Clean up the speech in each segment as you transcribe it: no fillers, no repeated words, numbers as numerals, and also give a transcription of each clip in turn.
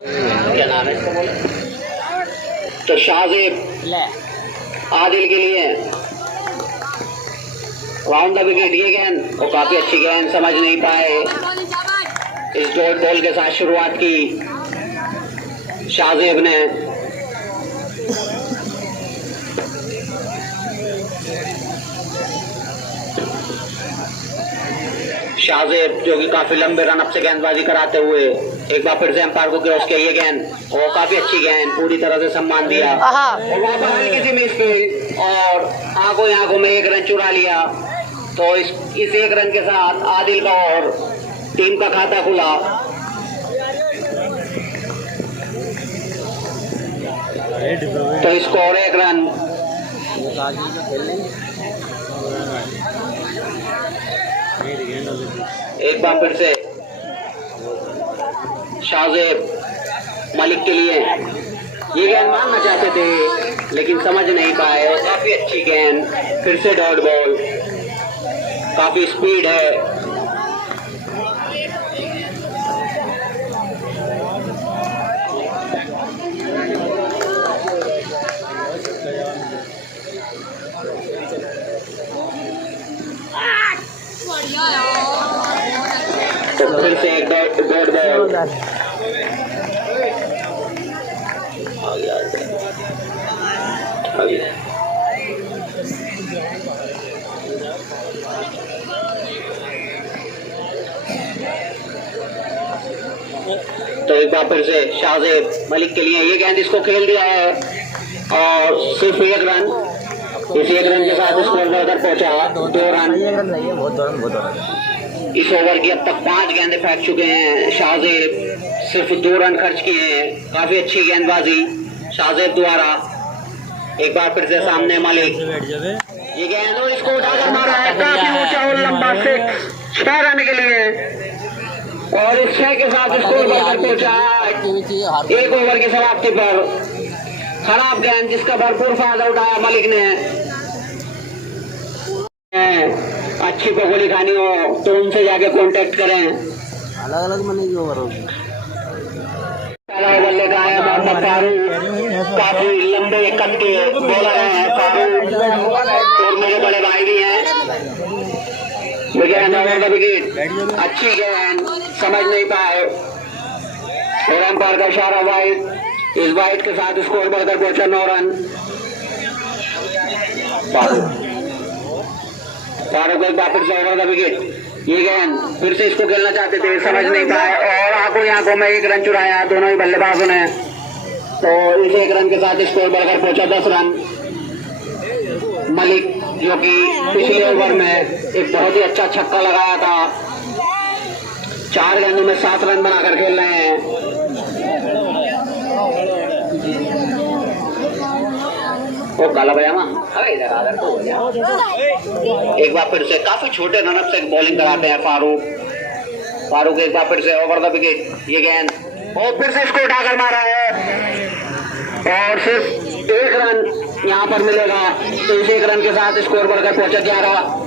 क्या नाम है इसका बोले? तो शाहजेब आदिल के लिए राउंड द विकेट। ये गेंद और काफी अच्छी गेंद, समझ नहीं पाए। इस डॉट बॉल के साथ शुरुआत की शाहजेब ने। शाहजेब जो कि काफी लंबे रन अप से गेंदबाजी कराते हुए एक बार फिर से अंपायर को क्रॉस किया। ये गेंद और काफी अच्छी गेंद, पूरी तरह से सम्मान दिया और वहां पर हल्की सी मिसफील्ड और आंखों आंखों में एक रन चुरा लिया। तो इस एक रन के साथ आदिल का और टीम का खाता खुला। तो स्कोर 1 रन। एक बार फिर से शाहजेब मलिक के लिए ये गेंद मारना चाहते थे लेकिन समझ नहीं पाए। काफी अच्छी गेंद, फिर से डॉट बॉल, काफी स्पीड है। तो फिर से एक डॉट बॉल तो एक बार फिर से शाहजेब मलिक के लिए ये गेंद इसको खेल दिया है और सिर्फ 1 रन। इस 1 रन के साथ स्कोर बढ़कर पहुंचा 2 रन। इस ओवर की अब तक 5 गेंदें फेंक चुके हैं शाहजेब, सिर्फ 2 रन खर्च किए हैं। काफी अच्छी गेंदबाजी शाहजेब द्वारा। एक बार फिर से सामने मलिक, ये गेंद और इसको उठाकर मारा है काफी ऊंचा और लंबा 6 रन के लिए और इस 6 के साथ स्कोर बढ़कर पहुंचा 1 ओवर की समाप्ति पर। खराब गेंद जिसका भरपूर फायदा उठाया मलिक ने। अच्छी पकौड़ी खानी हो तो उनसे जाके कांटेक्ट करें। अलग अलग बनेगी ओवर होगी। बल्ले का है मोहम्मद फारूक, काफी लंबे कद के बॉलर हैं फारूक और मेरे बड़े भाई भी हैं। विकेट, अच्छी गेंद, समझ नहीं पाए और अंपायर का इशारा वाइड। इस वाइड के साथ स्कोर बढ़कर पहुंचा 9 रन। फारूक एक बार फिर से ओवर द विकेट। ये गेंद फिर से इसको खेलना चाहते थे, समझ नहीं पाए और आंखों में 1 रन चुराया दोनों ही बल्लेबाजों ने। तो इस 1 रन के साथ स्कोर बढ़कर पहुंचा 10 रन। मलिक जो कि पिछले ओवर में एक बहुत ही अच्छा छक्का लगाया था, 4 गेंदों में 7 रन बनाकर खेल रहे हैं। वो काला बयामा एक बार फिर से काफी छोटे रनअप से बॉलिंग कराते हैं फारूक एक बार फिर से ओवर द विकेट। ये गेंद और फिर से इसको उठाकर मारा है और सिर्फ 1 रन यहाँ पर मिलेगा। तो इस 1 रन के साथ स्कोर बढ़कर पहुंचा 11।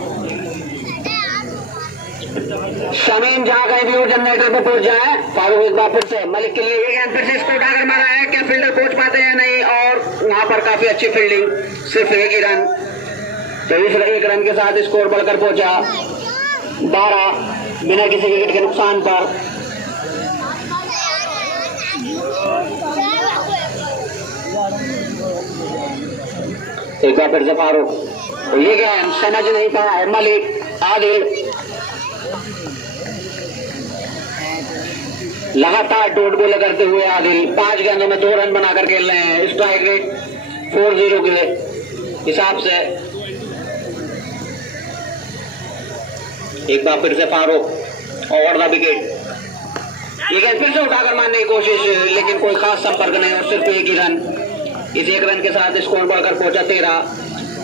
शमीम जहां कहीं भी वो जनरेटर पे पहुंच जाए। फारूक एक बार फिर से मलिक के लिए ये गेंद फिर से इसको उठाकर मारा है। क्या फील्डर पहुंच पाते हैं नहीं और वहां पर काफी अच्छी फील्डिंग, सिर्फ 1 ही रन। तो इस 1 रन के साथ स्कोर बढ़कर पहुंचा 12 बिना किसी विकेट के नुकसान पर। एक बार फिर से फारूक, तो ये गेंद समझ नहीं पाया मलिक। आदिल लगातार डॉट बॉल करते हुए आदिल 5 गेंदों में 2 रन बनाकर खेल रहे हैं। स्ट्राइक रेट 4-0 के हिसाब से। एक बार फिर से फारूक ओवर द विकेट। ये गेंद फिर से उठाकर मारने की कोशिश लेकिन कोई खास संपर्क नहीं और सिर्फ 1 ही रन। इस 1 रन के साथ स्कोर बढ़कर पहुंचा 13।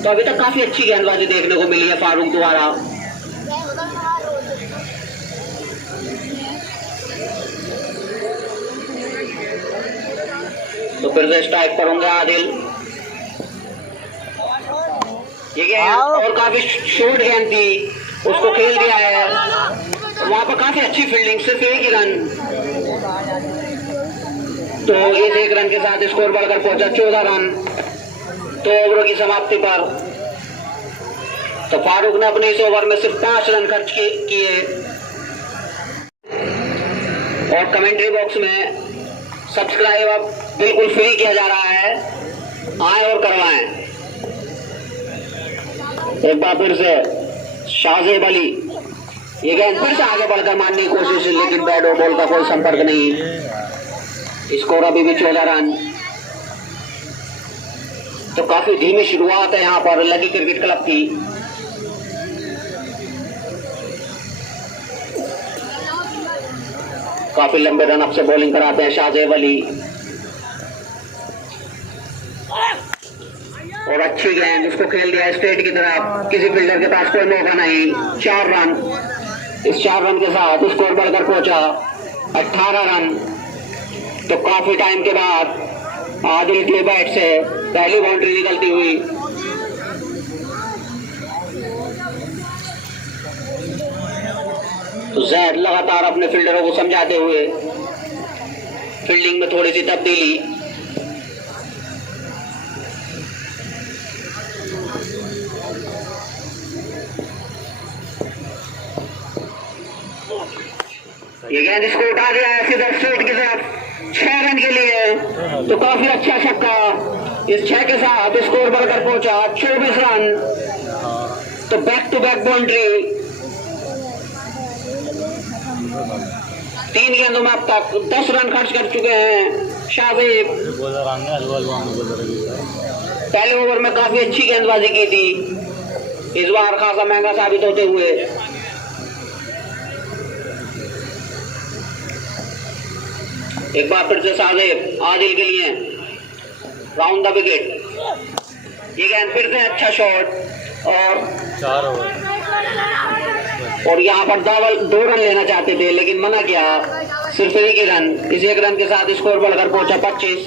तो अभी तक काफी अच्छी गेंदबाजी देखने को मिली है फारूक द्वारा। तो फिर से स्ट्राइक पर होंगे आदिल। ये गेंद और काफी शॉर्ट गेंद थी, उसको खेल दिया है। वहां पर काफी अच्छी फील्डिंग, सिर्फ 1 ही रन। तो इस एक रन के साथ स्कोर बढ़कर पहुंचा 14 रन 2 ओवरों की समाप्ति पर। तो फारूक ने अपने इस ओवर में सिर्फ 5 रन खर्च किए। और कमेंट्री बॉक्स में सब्सक्राइब अब बिल्कुल फ्री किया जा रहा है, आए और करवाएं। एक बार फिर से शाहजेब अली, ये गेंद फिर से आगे बढ़कर मारने की कोशिश, लेकिन बैट और बॉल का कोई संपर्क नहीं। स्कोर अभी भी 14 रन। तो काफी धीमी शुरुआत है यहाँ पर लकी क्रिकेट क्लब की। काफी लंबे रन अप से बॉलिंग कराते हैं शाहजेब अली। और अच्छी गेंद, उसको खेल दिया स्ट्रेट की तरफ, किसी फील्डर के पास कोई मौका नहीं। 4 रन। इस 4 रन के साथ स्कोर बढ़कर पहुंचा 18 रन। तो काफी टाइम के बाद आदिल के बैट से पहली बाउंड्री निकलती हुई। तो जैद लगातार अपने फील्डरों को समझाते हुए फील्डिंग में थोड़ी सी तब्दीली। ये गेंद इसको उठा दिया है सीधा स्ट्रेट की तरफ 6 रन के लिए। तो काफी अच्छा छक्का। इस 6 के साथ स्कोर बढ़कर पहुंचा 24 रन। तो बैक टू बैक बाउंड्री। 3 गेंदों में अब तक 10 रन खर्च कर चुके हैं शाहजेब। पहले ओवर में काफी अच्छी गेंदबाजी की थी, इस बार खासा महंगा साबित होते हुए। एक बार फिर से शाहजेब आदिल के लिए राउंड द विकेट। ये गेंद फिर से अच्छा शॉट और यहाँ पर 2 रन लेना चाहते थे लेकिन मना किया, सिर्फ 1 ही रन। इस 1 रन के साथ स्कोर बढ़कर पहुंचा 25।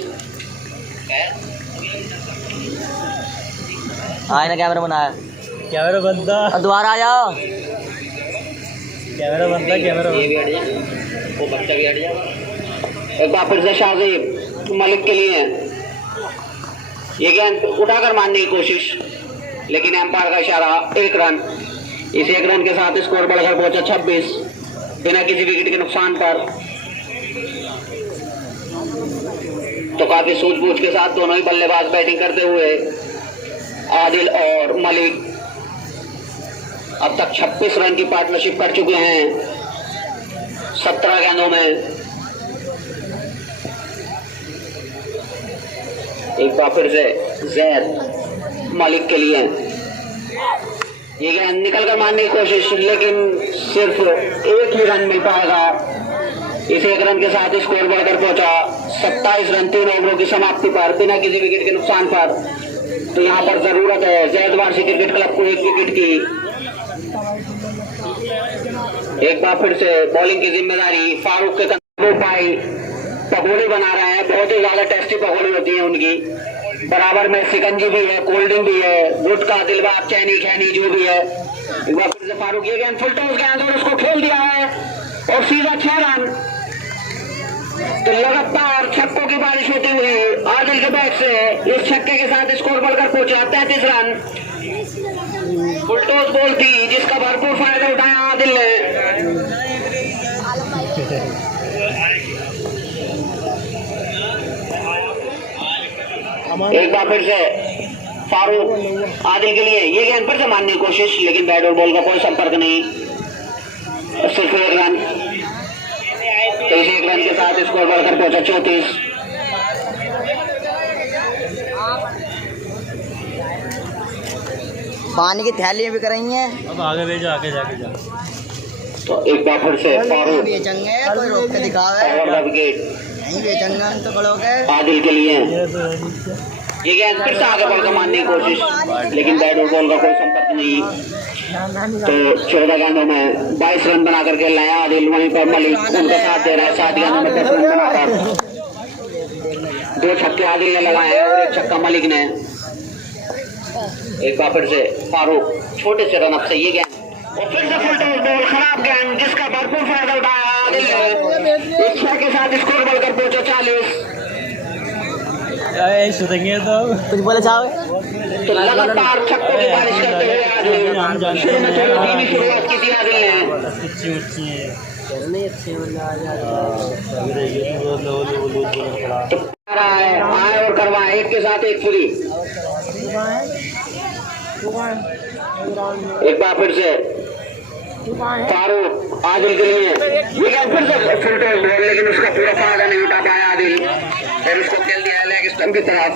आए ना कैमरा बनाया, कैमरा बंदा दोबारा आ जाओ। कैमरा बंदा कैमरा ये भी हट जाए, वो बच्चा भी हट जाए। एक बार फिर से शाहजेब मलिक के लिए ये गेंद उठाकर मारने की कोशिश, लेकिन एम्पायर का इशारा 1 रन। इस 1 रन के साथ स्कोर बढ़कर पहुंचा 26 बिना किसी विकेट के नुकसान पर। तो काफी सूझबूझ के साथ दोनों ही बल्लेबाज बैटिंग करते हुए आदिल और मलिक अब तक 26 रन की पार्टनरशिप कर चुके हैं 17 गेंदों में। एक बार फिर से जैद मलिक के लिए ये गेंद निकल कर मारने की कोशिश, लेकिन सिर्फ 1 ही रन मिल पाएगा। इस 1 रन के साथ स्कोर बढ़कर पहुंचा 27 रन 3 ओवरों की समाप्ति पर बिना किसी विकेट के नुकसान पर। तो यहाँ पर जरूरत है जैद वारसी क्रिकेट क्लब को 1 विकेट की। एक बार फिर से बॉलिंग की जिम्मेदारी फारूक के कंधों पर। पकौड़ी बना रहे हैं, बहुत ही ज्यादा टेस्टी पकौड़ी होती है उनकी। बराबर में सिकंजी भी है, कोल्ड ड्रिंक भी है, गुटका दिलबाग चैनी खैनी जो भी है। एक बार फिर से फारूक ये गेंद फुल टॉस गेंद और उसको खेल दिया है और सीधा 6 रन। तो लगातार छक्कों की बारिश होती हुई आदिल के बैट से इस छक्के के साथ स्कोर बढ़कर पहुंचा 33 रन। फुल टॉस बॉल थी जिसका भरपूर फायदा उठाया आदिल ने। एक बार फिर से फारूक आदिल के लिए ये गेंद फिर से मारने की कोशिश, लेकिन बैट और बॉल का कोई संपर्क नहीं, सिर्फ 1 रन। तो इस 1 रन के साथ स्कोर बढ़कर पहुंचा 34। पानी की थैलियां भी कराई हैं। अब आगे भेजो, आगे जाके जा। तो एक बार फिर से फारूक बेचेंगे, कोई रोक के दिखावे और द विकेट नहीं बेचेंगे हम तो खड़ो के। आदिल के लिए ये गेंद फिर से आगे बढ़कर मारने की कोशिश, लेकिन बैट और बॉल का कोई संपर्क नहीं। तो 14 गेंदों में 22 रन बना करके लाया आदिल। वहीं पर मलिक उनका साथ दे रहा है, 7 गेंदों में 10 रन बनाकर 2 छक्के आदिल ने लगाए हैं और 1 छक्का मलिक ने। एक बार फिर से फारूक छोटे से रन अप से ये गेंद और फिर से फुल टॉस बॉल, खराब गेंद जिसका भरपूर फायदा उठाया आदिल ने। इस 6 के साथ स्कोर बढ़कर पहुंचा 40। अरे सुनेंगे तो कुछ बोले चाहोगे? तो लगातार छक्कों की बारिश करते हुए आदिल शुरू में थोड़ी धीमी शुरुआत की थी आदिल ने। अच्छी अच्छी है नहीं अच्छे तो आए और करवाए एक के साथ एक फ्री। एक बार फिर से फारूक आदिल के लिए फिर से फुल टॉस बॉल, लेकिन उसका पूरा फायदा नहीं उठा पाया आदिल और उसको खेल दिया लेग स्टंप की तरफ।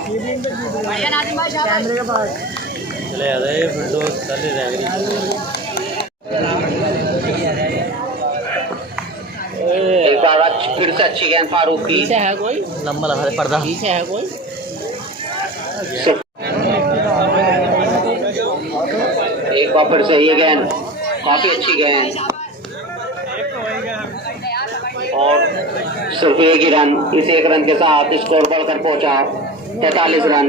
चले आ रहे फिर तो चले रह एक बार फिर से अच्छी गेंद फारूक की। है कोई लंबा लगा पर्दा पीछे है कोई। एक बार फिर से ये गेंद काफी अच्छी गेंद और सिर्फ एक ही रन। इस एक रन के साथ स्कोर बढ़कर पहुंचा 43 रन।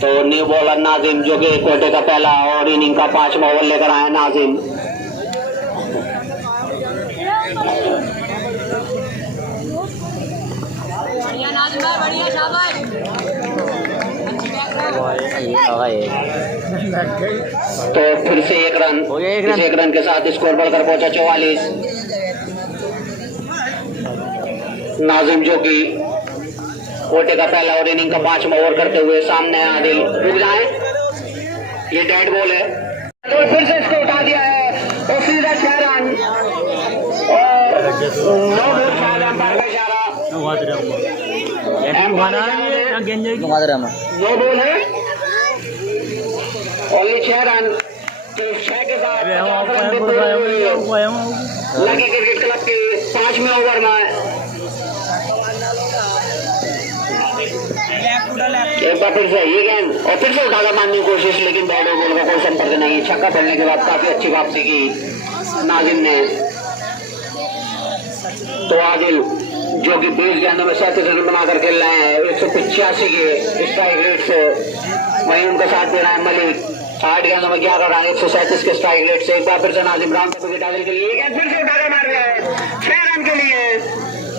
तो न्यू बॉलर नाजिम जो कि कोटे का पहला और इनिंग का 5वां ओवर लेकर आया नाजिम। तो फिर से एक रन, इस एक रन के साथ स्कोर बढ़कर पहुंचा 44। नाजिम जो कि कोटे का पहला और इनिंग का 5वां ओवर करते हुए सामने आदिल। रुक जाए, ये डेड बॉल है। तो फिर से इसको उठा दिया है और सीधा 6 रन और 9 बॉल 6 रन का इशारा। नो बॉल है ओनली 6 रन। तो 6 के साथ लकी क्रिकेट क्लब के 5वें ओवर में एक बार फिर से ये गेंद और फिर से उठाकर मारने की कोशिश, लेकिन बैट और बॉल का कोई संपर्क नहीं। छक्का पड़ने के बाद काफी अच्छी वापसी की नाजिम ने। तो आदिल जो कि 20 गेंदों में 37 रन बनाकर खेल रहे हैं 185 के स्ट्राइक रेट से। वहीं उनका साथ दे रहा है मलिक 8 गेंदों में 11 रन 137 के स्ट्राइक रेट से। एक बार फिर से नाजिम ब्राउन का विकेट आदिल के लिए गेंद फिर से उठाकर मार रहा है 6 रन के लिए।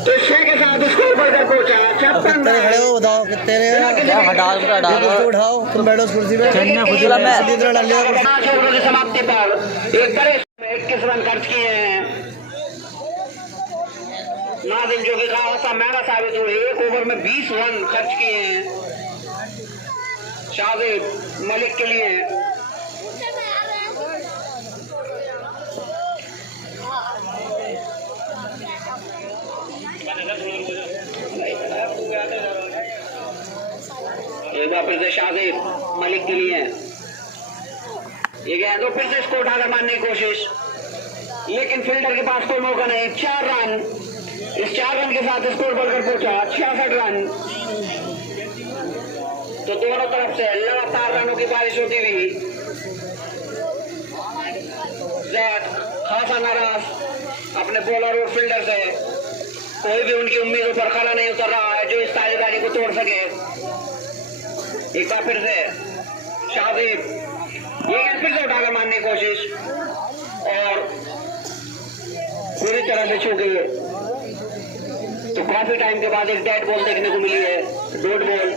तो 6 के साथ स्कोर बढ़कर पहुंचा 56 रन। खड़े हो बताओ कितने उठाओ तुम बैठो कुर्सी पे। 5 ओवरों की समाप्ति पर एक बड़े 21 रन खर्च किए हैं नाजिम जो कि खासा महंगा साबित हुए। एक ओवर में 20 रन खर्च किए हैं शाहजेब मलिक के लिए। एक बार फिर से शाहजेब मलिक के लिए ये गेंद फिर से इसको उठाकर मारने की कोशिश, लेकिन फील्डर के पास कोई मौका नहीं। 4 रन, इस 4 रन के साथ स्कोर बढ़कर पहुंचा 66 रन। तो दोनों तरफ से लगातार रनों की बारिश होती हुई जैद खासा नाराज अपने बॉलर और फील्डर से। कोई भी उनकी उम्मीदों पर खरा नहीं उतर रहा है जो इस ताजेदारी को तोड़ सके। एक बार फिर से शाहजेब ये गेंद फिर से उठाकर मारने की कोशिश और पूरी तरह से छू गई है। तो काफी टाइम के बाद एक डेड बॉल देखने को मिली है, डॉट बॉल।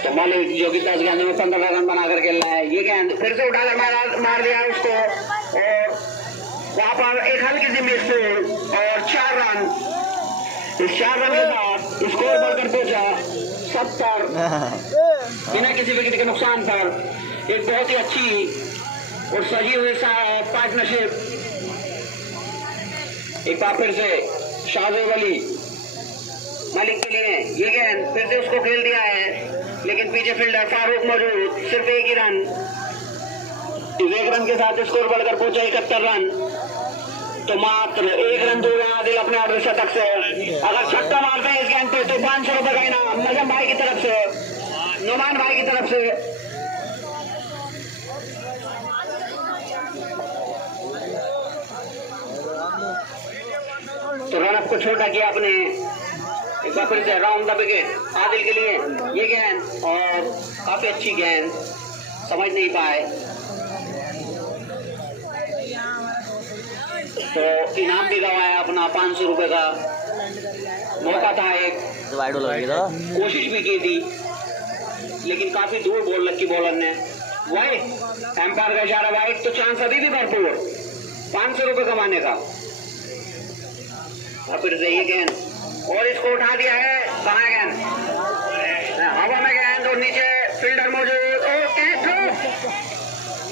तो मलिक जो कि 10 गेंदों में 15 रन बनाकर खेल रहा है। ये गेंद फिर से उठाकर मार दिया उसको और वहां पर एक हल्की सी मिस और 4 रन। इस 4 रन के साथ स्कोर बढ़कर पहुंचा 70 बिना किसी विकेट के नुकसान पर। एक बहुत ही अच्छी और सजी हुई पार्टनरशिप। एक बार फिर से शाहजेब अली मलिक के लिए ये गेंद फिर से उसको खेल दिया है, लेकिन पीछे फील्डर फारूक मौजूद। सिर्फ एक ही रन, एक रन के साथ स्कोर बढ़कर पहुंचा 71 रन। तो मात्र 1 रन दूर है आदिल अपने ऑर्डर शतक से। अगर छक्का मारते हैं इस गेंद पे तो 500 रुपए का इनाम नजम भाई की तरफ से, नुमान भाई की तरफ से। तो रनअप को छोटा किया अपने। एक बार फिर से राउंड द विकेट आदिल के लिए ये गेंद और काफी अच्छी गेंद, समझ नहीं पाए। तो इनाम भी गवाया अपना 500 रुपए का। मौका था एक, कोशिश भी की थी लेकिन काफी दूर बॉल रखी बॉलर ने। वाइट, एम्पायर का इशारा वाइट, तो चांस अभी भी भरपूर 500 रुपए कमाने का। और फिर से ये गेंद और इसको उठा दिया है। कहाँ गेंद, हवा में गेंद और नीचे फील्डर मौजूद और कैच ड्रॉप,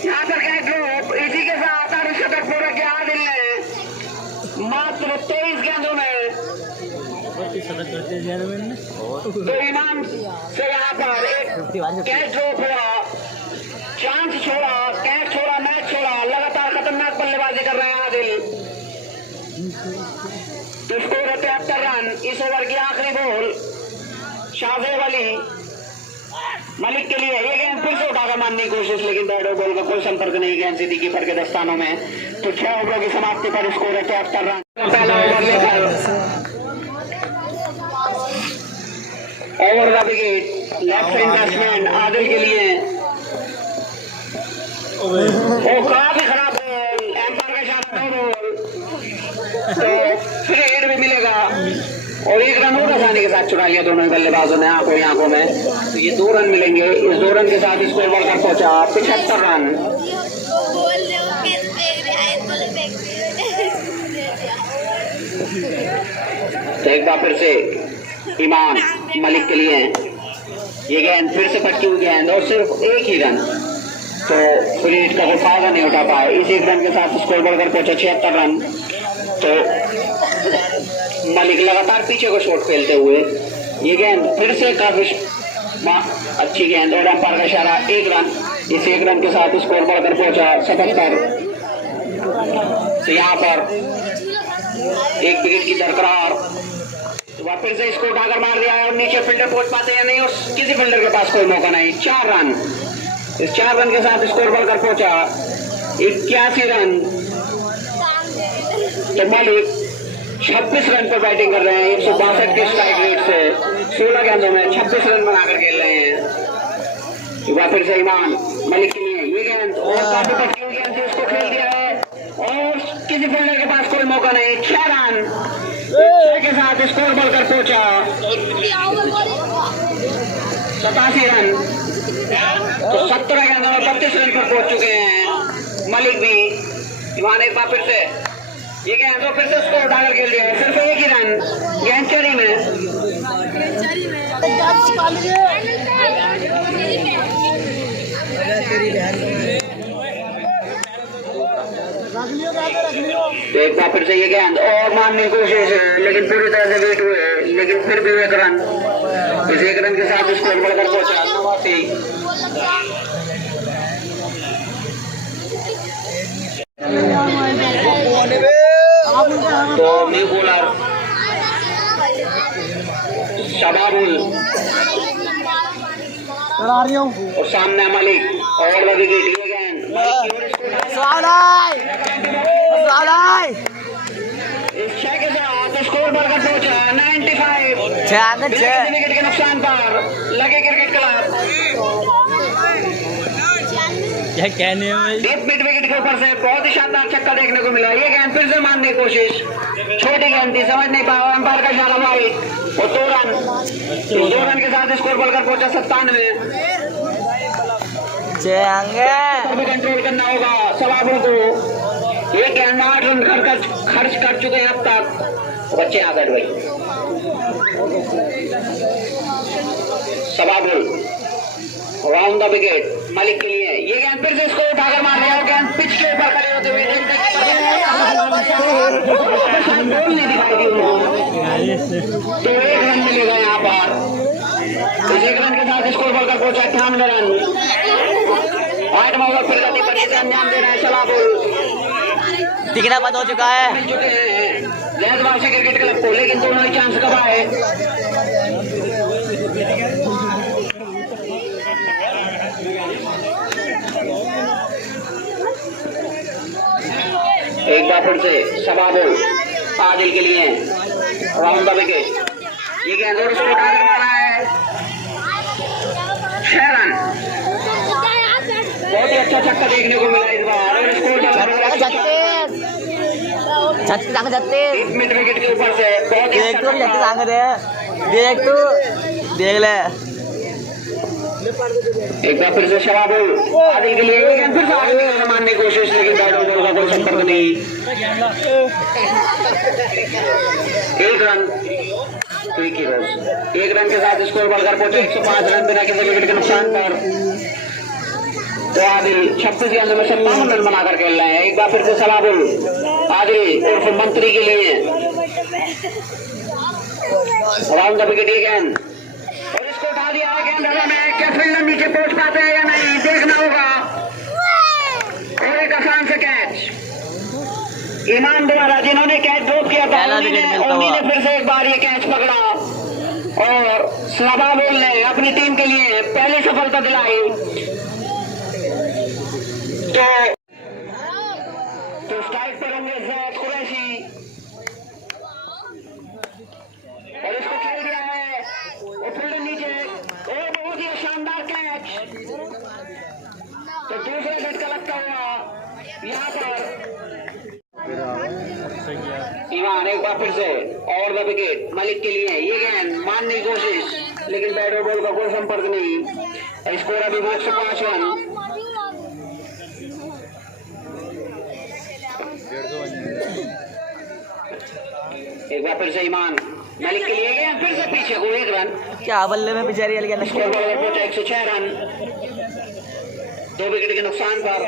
यहाँ पर कैच ड्रॉप। इसी के साथ अर्धशतक पूरा किया आदिल ने मात्र 23 गेंदों में। तो इमाम से यहाँ पर एक कैच ड्रॉप हुआ, चांस छोड़ा, कैच छोड़ा, मैच छोड़ा। लगातार खतरनाक बल्लेबाजी कर रहे हैं आदिल। तो स्कोर है 73 रन। इस ओवर की आखिरी बॉल शाहजेब अली मलिक के लिए। ये गेंद फिर से उठाकर मारने की कोशिश, लेकिन बैट और बॉल का कोई संपर्क नहीं गेंद से कीपर के दस्तानों में। तो 6 ओवरों की समाप्ति पर स्कोर है 73 रन। पहला ओवर लेकर ओवर का wicket left hand batsman Adil के लिए। काफी खराब बॉल, एम्पायर का इशारा, नो बॉल। तो फिर हिट भी मिलेगा और 1 रन और आसानी के साथ चुरा लिया दोनों ही बल्लेबाजों ने आंखों में। तो ये 2 रन मिलेंगे। इस 2 रन के साथ स्कोर बढ़कर पहुंचा 75 रन। तो एक बार फिर से इमाम मलिक के लिए ये गेंद फिर से पटकी हुई गेंद और सिर्फ 1 ही रन। तो फिर हिट का कोई फायदा नहीं उठा पाए। इस 1 रन के साथ स्कोर बढ़कर पहुंचा 76 रन। तो मलिक लगातार पीछे को शॉट खेलते हुए ये गेंद फिर से काफी अच्छी गेंद और एम्पायर का इशारा 1 रन। इस 1 रन के साथ स्कोर बढ़कर पहुंचा 77। तो यहाँ पर 1 विकेट की दरकरार। तो वह फिर से इसको उठाकर मार दिया है और नीचे फील्डर पहुंच पाते हैं नहीं और किसी फील्डर के पास कोई मौका नहीं। 4 रन। इस 4 रन के साथ स्कोर बढ़कर पहुंचा 81 रन। तो मलिक 26 रन पर बैटिंग कर रहे हैं 162 के स्ट्राइक रेट से। 16 गेंदों में 26 रन बनाकर खेल रहे हैं। एक बार फिर से इमाम मलिक के लिए ये गेंद और काफी पटकी हुई गेंद थी, उसको खेल दिया है और किसी फील्डर के पास कोई मौका नहीं। 6 रन। 6 के साथ स्कोर बढ़कर पहुंचा 87 रन। तो 17 गेंदों में 32 रन पर पहुंच चुके हैं मलिक भी। इमाम एक बार फिर से ये गेंद तो फिर से उसको उठाकर खेल दिया है। सिर्फ 1 ही रन गेंद चरी में। तो एक बार फिर से ये गेंद और मारने की कोशिश है लेकिन पूरी तरह से वेट हुए, लेकिन फिर भी 1 रन। इस 1 रन के साथ स्कोर बढ़कर पहुंचा 89। तो न्यू बॉलर शबाबुल और सामने मलिक और विकेट। ये गेंद इस 6 के साथ स्कोर बढ़कर पहुंचा 95। विकेट के नुकसान पर लगे क्रिकेट क्लब। क्या कहने में डीप मिड विकेट के ऊपर से बहुत ही शानदार छक्का देखने को मिला। ये गेंद फिर से मारने की कोशिश, छोटी गेंद थी, समझ नहीं पाया। एम्पायर का इशारा वाइट और 2 रन। 2 रन के साथ स्कोर बढ़कर पहुंचा 97। कंट्रोल करना होगा सवाबों को। एक गेंद 8 रन खर्च कर चुके हैं अब तक बच्चे आजाद भाई। सवाबुल राउंड द विकेट मलिक के लिए। ये गेंद फिर से इसको उठाकर मार दिया। गेंद पिच के ऊपर खड़े होते हुए गोल नहीं दिखाई दी उन्होंने। तो 1 रन मिलेगा यहाँ पर। इस 1 रन के साथ स्कोर बढ़कर पहुंचा 98 रन। 8 ओवर फिर गति पर इसे अंजाम दे रहे हैं सलाबुल। दिखना बंद हो चुका है मिल चुके हैं लहजवार से क्रिकेट क्लब को, लेकिन दोनों ही चांस गवाए। एक बार फिर से सबाबुल आदिल के लिए राउंड द विकेट। ये गेंद और उसको उठाकर मारा है 6 रन। अच्छा छक्का देखने को मिला इस बार और स्कोर छत्तीस सांग छत्तीस मिड विकेट के ऊपर से बहुत ही देख अच्छा तू छत्तीस छक्का। सांग दे देख तू देख ले एक बार फिर से शवाबुल आदिल के लिए एक फिर से आगे मारने की कोशिश लेकिन बैट बॉल का कोई संपर्क नहीं। एक रन एक रन के साथ स्कोर बढ़कर पहुंचे 105 रन बिना किसी विकेट के नुकसान पर। तो आदिल 36 गेंदों में 57 रन बनाकर खेल रहे हैं। एक बार फिर से शवाबुल आदिल उर्फ मंत्री के लिए राउंड द विकेट गेंद और इसको उठा दिया है गेंद हवा में। क्या फील्डर नीचे पहुंच पाते हैं या नहीं देखना होगा। और एक आसान से कैच ईमान द्वारा जिन्होंने कैच ड्रॉप किया था उन्हीं ने फिर से एक बार ये कैच पकड़ा और शवाबुल ने अपनी टीम के लिए पहली सफलता दिलाई। तो स्ट्राइक पर होंगे ज़ैद कुरैशी और इसको खेल दिया है और फील्डर नीचे और बहुत ही शानदार कैच। तो दूसरा झटका लगता हुआ यहाँ पर ईमान एक बार फिर से और द विकेट मलिक के लिए ये गेंद मारने की कोशिश लेकिन बैट और बॉल का कोई संपर्क नहीं। स्कोर अभी 105 रन। एक बार फिर से ईमान मलिक के लिए गया फिर से पीछे को 1 रन। क्या बल्ले में बेचारी अलग स्कोर पर पहुंचा 106 रन 2 विकेट के नुकसान पर।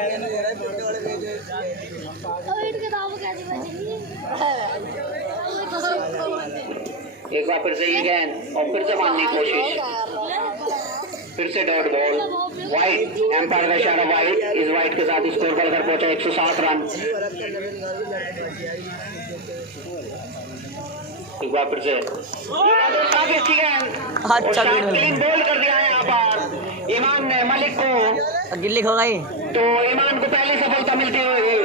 एक बार फिर से ये गेंद और फिर से मारने की कोशिश फिर से डॉट बॉल वाइट एम्पायर का इशारा वाइट। इस वाइट के साथ स्कोर बढ़कर पहुंचा 107 रन। एक बार फिर से काफी अच्छी गेंद क्लीन बॉल कर दिया है यहाँ पर ईमान ने मलिक को गिल्ली खो गई। तो ईमान को पहली सफलता मिलती हुई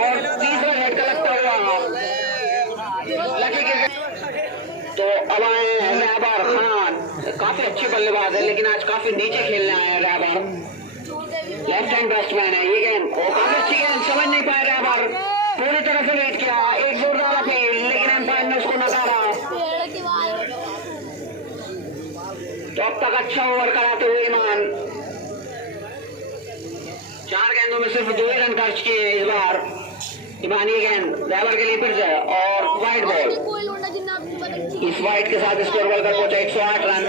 और तीसरा झटका लगता हुआ लकी के। तो अब आए हैं रहबर खान काफी अच्छे बल्लेबाज है लेकिन आज काफी नीचे खेलने आए हैं रहबर। लेफ्ट हैंड बैट्समैन है ये गेंद और काफी अच्छी गेंद समझ नहीं पाए रहबर पूरी तरह से वेट किया एक जोरदार अपील लेकिन एम्पायर ने उसको नकारा। तो अब तक अच्छा ओवर कराते हुए ईमान 4 गेंदों में सिर्फ 2 ही रन खर्च किए इस बार। ईमान ये गेंद ड्राइवर के लिए फिर से और वाइट बॉल इस वाइट के साथ स्कोर बढ़कर पहुंचा 108 रन।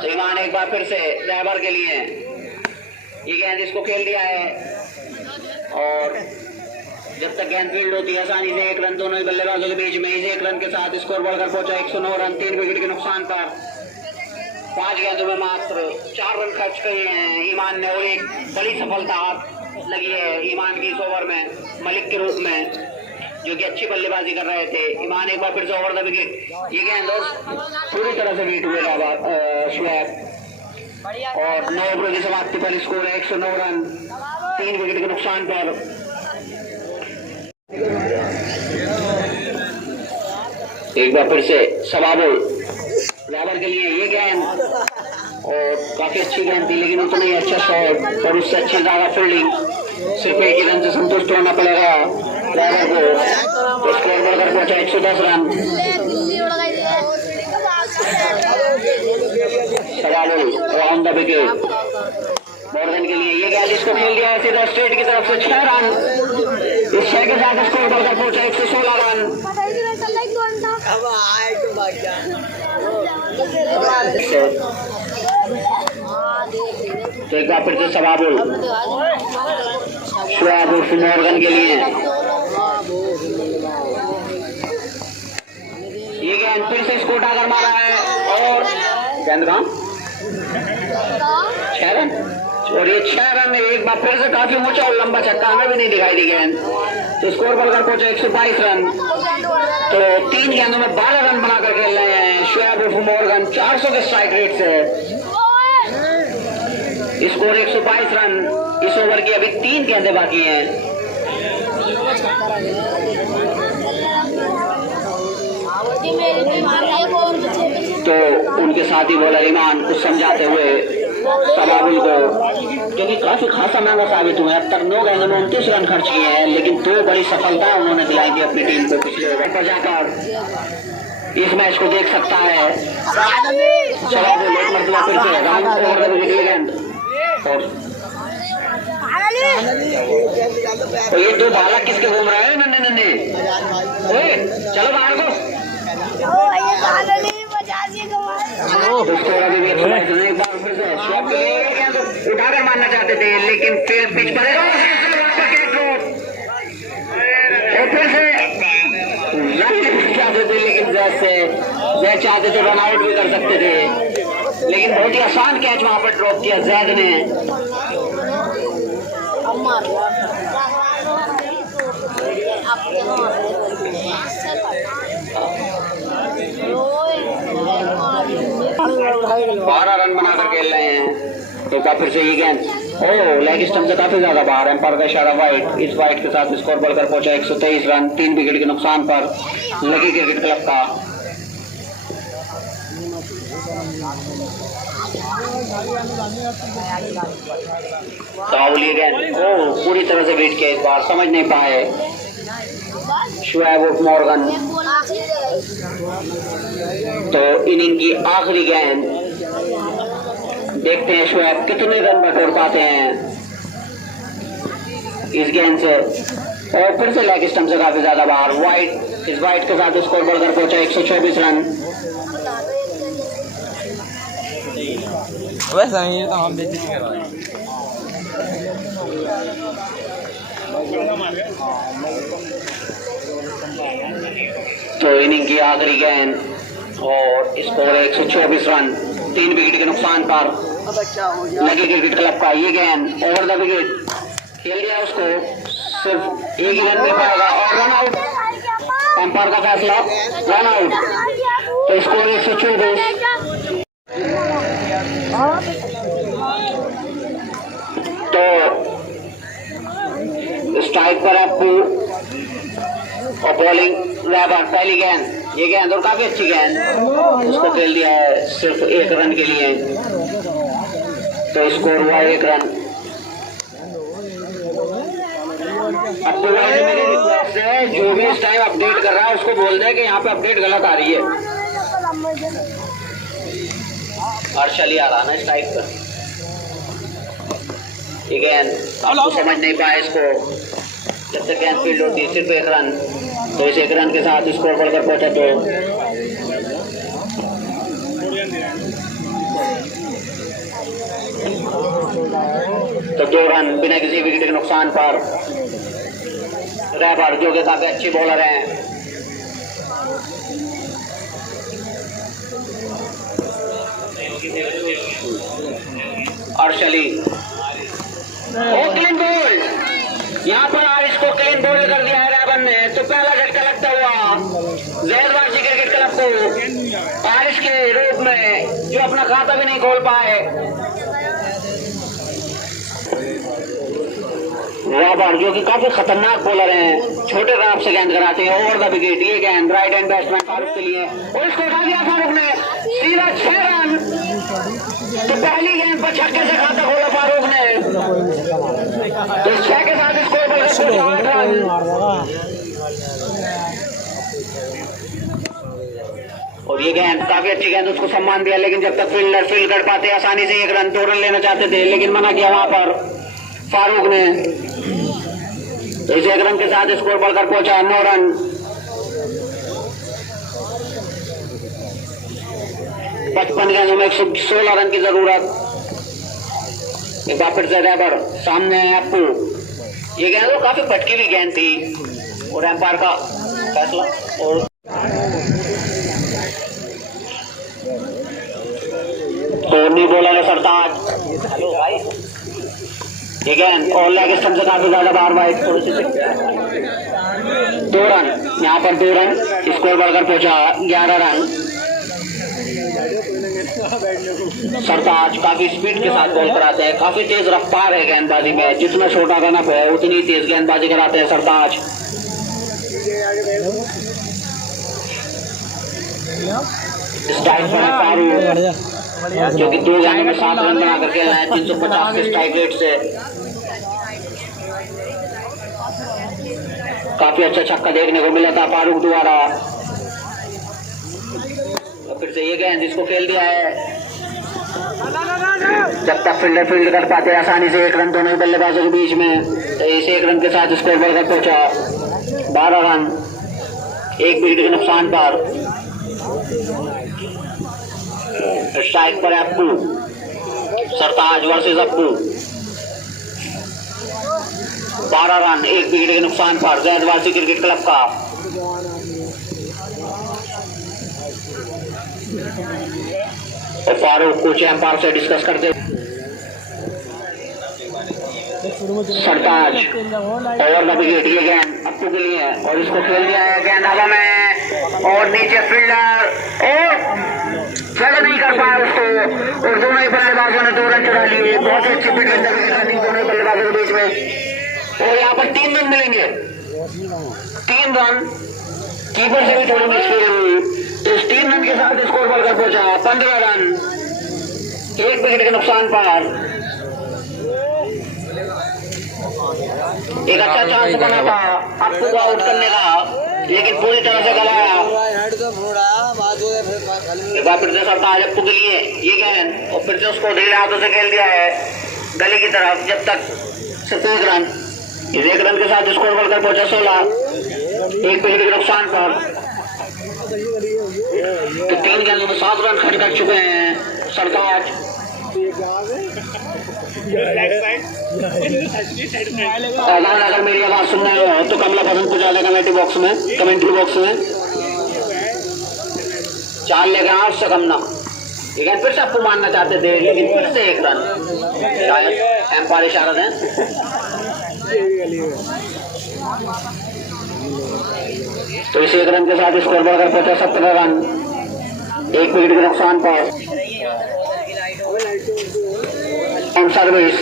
तो ईमान एक बार फिर से ड्राइवर के लिए ये गेंद इसको खेल दिया है और जब तक गेंद फील्ड होती है आसानी से 1 रन दोनों ही बल्लेबाजों के बीच में इस 1 रन के साथ स्कोर बढ़कर पहुंचा 109 रन 3 विकेट के नुकसान पर। 5 गेंदों में मात्र 4 रन खर्च किए हैं ईमान ने और एक बड़ी सफलता लगी है ईमान की इस ओवर में मलिक के रूप में जो कि अच्छी बल्लेबाजी कर रहे थे। ईमान एक बार फिर से ओवर द विकेट ये गेंद और पूरी तरह से बीट हुए शुएब और 9 ओवरों की समाप्ति पर स्कोर है 109 रन 3 विकेट के नुकसान पर। एक बार फिर से शवाबुल ड्राइवर के लिए ये गेंद और काफी अच्छी गेंद थी लेकिन उतना ही अच्छा शॉट और उससे अच्छी ज्यादा फील्डिंग सिर्फ 1 ही रन से संतुष्ट होना पड़ेगा ड्राइवर को। तो स्कोर बढ़कर पहुंचा 110 रन। शवाबुल राउंड द विकेट मॉर्गन के लिए ये गेंद इसको खेल दिया है सीधा स्ट्रेट की तरफ से 6 रन। इस 6 के साथ स्कोर बढ़कर पहुंचा 116 रन। तो एक बार फिर से शवाबुल मॉर्गन के लिए ये गेंद फिर से इसको उठाकर मारा है और गेंद कहाँ 6 रन और ये 6 रन एक बार फिर से काफी ऊंचा और लंबा छक्का हमें भी नहीं दिखाई दी गेंद। तो स्कोर बढ़कर पहुंचा 122 रन। तो 3 गेंदों में 12 रन बनाकर खेल रहे हैं शुएब मॉर्गन 400 के स्ट्राइक रेट से। Score 122 run. इस ओवर की अभी 3 गेंदें बाकी हैं। मेरे तो उनके साथी बॉलर ईमान कुछ समझाते हुए तबाबुल को, क्योंकि काफी खासा महंगा साबित हुआ है। अब तक 9 गेंदों में 29 रन खर्च किए हैं, लेकिन 2 बड़ी सफलता उन्होंने दिलाई थी अपनी टीम को पिछले ओवर पर जाकर इस मैच को देख सकता है। तबाबुल एक मरतबा फिर से रन ओवर द विकेट गेंद, और ये 2 बालक किसके घूम रहे हैं नन्हे नन्हे, ओए चलो बाहर को। एक बार फिर से उठाकर मारना चाहते थे, लेकिन फिर पिच पर फिर से चाहते थे, लेकिन जैसे चाहते थे रन आउट भी कर सकते थे, लेकिन बहुत ही आसान कैच वहां पर ड्रॉप किया जैद ने। बारह रन बनाकर खेल रहे हैं। तो फिर से ये गेंद लेग स्टंप से काफी ज्यादा बाहर, एम्पायर का इशारा वाइड। इस वाइड के साथ स्कोर बढ़कर पहुंचा 123 रन 3 विकेट के नुकसान पर लकी क्रिकेट क्लब का। ये गेंद पूरी तरह से बीट किया, इस बार समझ नहीं पाए शुएब मॉर्गन। तो इनिंग की आखिरी गेंद, देखते हैं शुएब कितने रन बटोर पाते हैं इस गेंद से। और फिर से लेग स्टंप से काफी ज्यादा बाहर, वाइड। इस वाइड के साथ स्कोर बढ़कर पहुंचा 124 रन। तो इनिंग की आखिरी गेंद और स्कोर 124 रन 3 विकेट के नुकसान पर लकी क्रिकेट क्लब का। ये गेंद ओवर द विकेट खेल दिया, उसको सिर्फ एक ही रन मिल पाएगा और रन आउट। एम्पायर का फैसला रन आउट। तो स्कोर 124। तो स्ट्राइक पर अप्पू और बॉलिंग रैबर। पहली गेंद, ये गेंद और काफी अच्छी गेंद, उसको खेल दिया है सिर्फ 1 रन के लिए। तो स्कोर हुआ 1 रन। अप्पू भाई मेरी रिक्वेस्ट है, जो भी इस टाइम अपडेट कर रहा है उसको बोल दे कि यहाँ पे अपडेट गलत आ रही है। अर्शली आ रहा ना स्ट्राइक पर। ये गेंद आपको समझ नहीं पाया इसको, जब तक गेंद फील्ड होती है सिर्फ 1 रन। तो इस 1 रन के साथ स्कोर बढ़कर पहुंचा तो 2 रन बिना किसी विकेट के नुकसान पर। रैबर जो कि काफी अच्छी बॉलर हैं, अर्शली क्लीन बोल। यहाँ पर आरिश को क्लीन बोल कर दिया है रैबर ने। तो पहला झटका लगता हुआ जैदवासी क्रिकेट क्लब को आरिश के रूप में, जो अपना खाता भी नहीं खोल पाए। रैबर जो कि काफी खतरनाक बॉलर हैं, छोटे राफ से गेंद कराते हैं ओवर द विकेट। ये गेंद राइट हैंड बैट्समैन फारूक के लिए, और इसको उठा दिया फारूक ने सीधा 6 रन। तो पहली गेंद पर छक्के से खाता खोला फारूक ने। तो 6 के साथ स्कोर बढ़कर 8 रन। और ये गेंद काफी अच्छी गेंद, उसको सम्मान दिया, लेकिन जब तक फील्डर फील्ड कर पाते आसानी से 1 रन 2 रन लेना चाहते थे, लेकिन मना किया वहां पर फारूक ने। तो इस 1 रन के साथ स्कोर बढ़कर पहुंचा 9 रन। 55 गेंदों में 116 रन की जरूरत। एक बार फिर से रैबर सामने है अप्पू। ये गेंद वो काफी फटकी हुई गेंद थी और एम्पायर का फैसला। और टोनी बोला है सरताज। हेलो भाई, ये गेंद और लेग स्टंप से काफी ज्यादा बार वाइड, थोड़ी सी 2 रन। यहाँ पर 2 रन, स्कोर बढ़कर पहुंचा 11 रन। सरताज काफी स्पीड के साथ बॉल कराते हैं, काफी तेज रफ्तार है गेंदबाजी में। जितना छोटा रनअप है उतनी तेज गेंदबाजी कराते हैं सरताज। स्ट्राइक पर है फारूक, जो कि 2 गेंदों में 7 रन बनाकर खेलना है 350 के स्ट्राइक रेट से। काफी अच्छा छक्का देखने को मिला था फारूक द्वारा। फिर से ये गेंद इसको खेल दिया है। जब तक फील्डर फील्ड कर पाते आसानी से 1 रन दोनों ही बल्लेबाजों के बीच में, तो इस 1 रन के साथ स्कोर बढ़कर पहुंचा 12 रन 1 विकेट के नुकसान पर। स्ट्राइक पर अप्पू, सरताज वर्सेस अप्पू, 12 रन 1 विकेट के नुकसान पर जैद वासी क्रिकेट क्लब का। और फारूक कुछ एम्पायर से डिस्कस करते सरताज ओवर द विकेट, ये गेंद अप्पू के लिए और इसको खेल दिया है। गेंद हवा में और नीचे फील्डर और चल नहीं कर पाया उसको, और दोनों ही बल्लेबाजों ने 2 रन चुरा लिए। बहुत ही अच्छी विकेट रनिंग दोनों ही बल्लेबाजों के बीच में, और यहाँ पर 3 रन मिलेंगे, 3 रन कीपर से भी थोड़ी मुश्किल हुई। तो इस 3 रन के साथ स्कोर बढ़कर पहुंचा 15 रन 1 विकेट के नुकसान पर। एक अच्छा चांस बना था अप्पू को आउट करने का, लेकिन पूरी तरह से गवाया। एक बार फिर से सरताज अप्पू के लिए ये गेंद, और फिर से उसको ढीले हाथों से खेल दिया है गली की तरफ। जब तक सिर्फ 1 रन, इस 1 रन के साथ स्कोर बढ़कर पहुंचा 16 1 विकेट के नुकसान पर। तो 3 गेंदों में 7 रन खर्च कर चुके हैं सरताज। अगर मेरी आवाज सुन रहे हो तो कमला पसंद पहुंचा देगा कमेंट्री बॉक्स में 4 लेकर 8 से कम ना। लेकिन फिर से आपको मानना चाहते थे, लेकिन फिर से 1 रन, शायद एम्पायर इशारा दें। तो इस 1 रन के साथ स्कोर बढ़कर पहुंचा 17 रन 1 विकेट के नुकसान पर। सर्विस,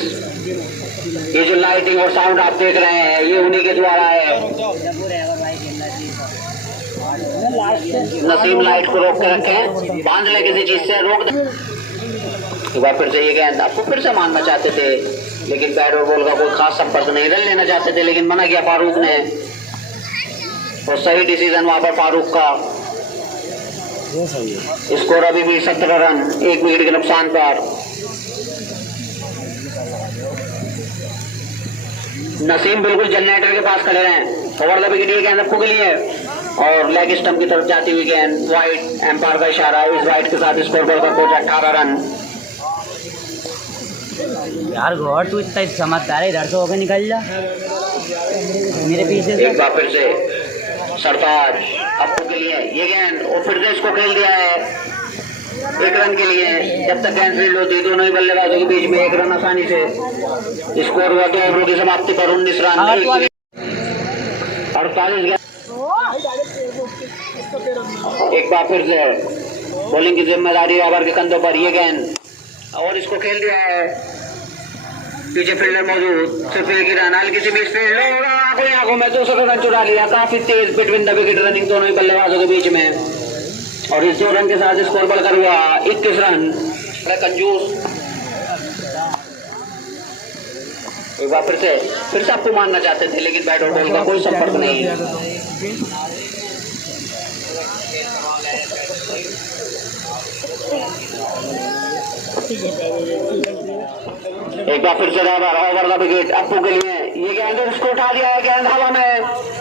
ये जो लाइटिंग और साउंड आप देख रहे हैं ये उन्हीं के द्वारा है। नसीम लाइट को रोक के रखें, बांध ले किसी चीज से, रोक दे। एक बार फिर से ये गेंद आपको फिर से मारना चाहते थे, लेकिन बैट और बॉल का कोई खास संपर्क नहीं, रन लेना चाहते थे लेकिन मना किया फारूक ने, और सही डिसीजन वहां पर फारूक का। स्कोर अभी भी 17 रन 1 विकेट के नुकसान पर। नसीम बिल्कुल जनरेटर के पास खड़े हैं। ओवर द विकेट ये गेंद आपको के लिए, और लेग स्टंप की तरफ जाती हुई गेंद वाइड, एम्पायर का इशारा। इस वाइड के साथ स्कोर बढ़कर पहुंचा 18 रन। यार गौर तू इतना समझदार है, इधर से होकर निकल जा मेरे पीछे से। एक बार फिर से सरताज अप्पू के लिए ये गेंद, और फिर से इसको खेल दिया है 1 रन के लिए। जब तक गेंद फील्ड होती दोनों ही बल्लेबाजों के बीच में 1 रन आसानी से। स्कोर हुआ 2 ओवरों की समाप्ति पर 19 रन 48। एक बार फिर से बॉलिंग की जिम्मेदारी राबर के कंधों पर, ये गेंद और इसको खेल दिया है। पीछे फील्डर मौजूद, सिर्फ 1 ही रन, हल्की सी मिस फील्ड, आंखों में 200 रन चुरा लिया। काफी तेज बिटवीन द विकेट रनिंग दोनों ही बल्लेबाजों के बीच में, और इस 2 रन के साथ स्कोर बढ़कर हुआ 21 रन। कंजूस एक बार फिर से आपको मारना चाहते थे, लेकिन बैट और बॉल का कोई संपर्क नहीं है। एक बार फिर से ओवर द विकेट अप्पू के लिए ये गेंद, उसको उठा दिया है। गेंद हवा में,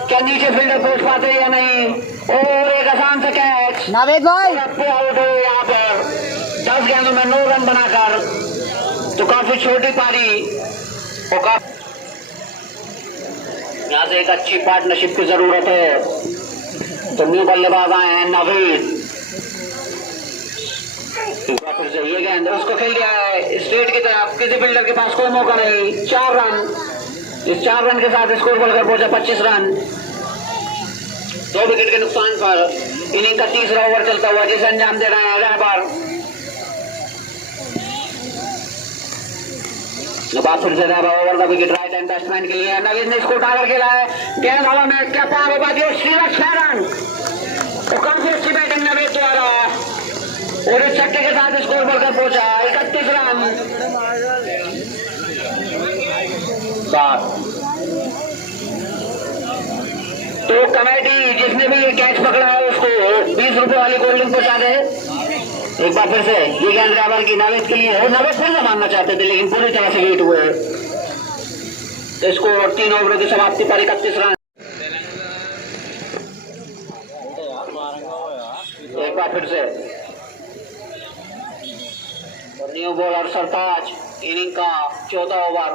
क्या नीचे फील्डर पहुंच पाते या नहीं, और एक आसान सा कैच। नावेद भाई अप्पू आउट हुए यहाँ पर 10 गेंदों में 9 रन बनाकर। तो काफी छोटी पारी, और यहाँ से एक अच्छी पार्टनरशिप की जरूरत है। तो न्यू बल्लेबाज आए हैं नावेद। फिर से ये गेंद उसको खेल दिया है स्ट्रेट की तरफ, किसी फील्डर के पास कोई मौका नहीं। 4 रन, इस 4 रन के साथ स्कोर बढ़कर पहुंचा 25 रन 2 विकेट के नुकसान पर। इनिंग का 3रा ओवर चलता हुआ जिसे अंजाम दे रहा है रहबर। फिर से रहबर over the wicket right hand batsman के लिए। नवीन ने इसको उठाकर खेला है, गेंद हवा में, क्या पार होगा? 6 रन, तो काफी अच्छी बैटिंग नवीन द्वारा। और इस छक्के के साथ स्कोर बढ़कर पहुंचा 31 रन। तो कमेटी जिसने भी ये कैच पकड़ा है उसको 20 रुपए वाली कोल्ड ड्रिंक पहुंचा दे। एक बार फिर से ये गेंद ड्राइवर की नवेद के लिए, और नवेद फिर से मारना चाहते थे लेकिन पूरी तरह से वेट हुए। स्कोर 3 ओवरों की समाप्ति पर 31 रन। एक बार फिर से न्यू बॉलर सरताज, इनिंग का चौथा ओवर,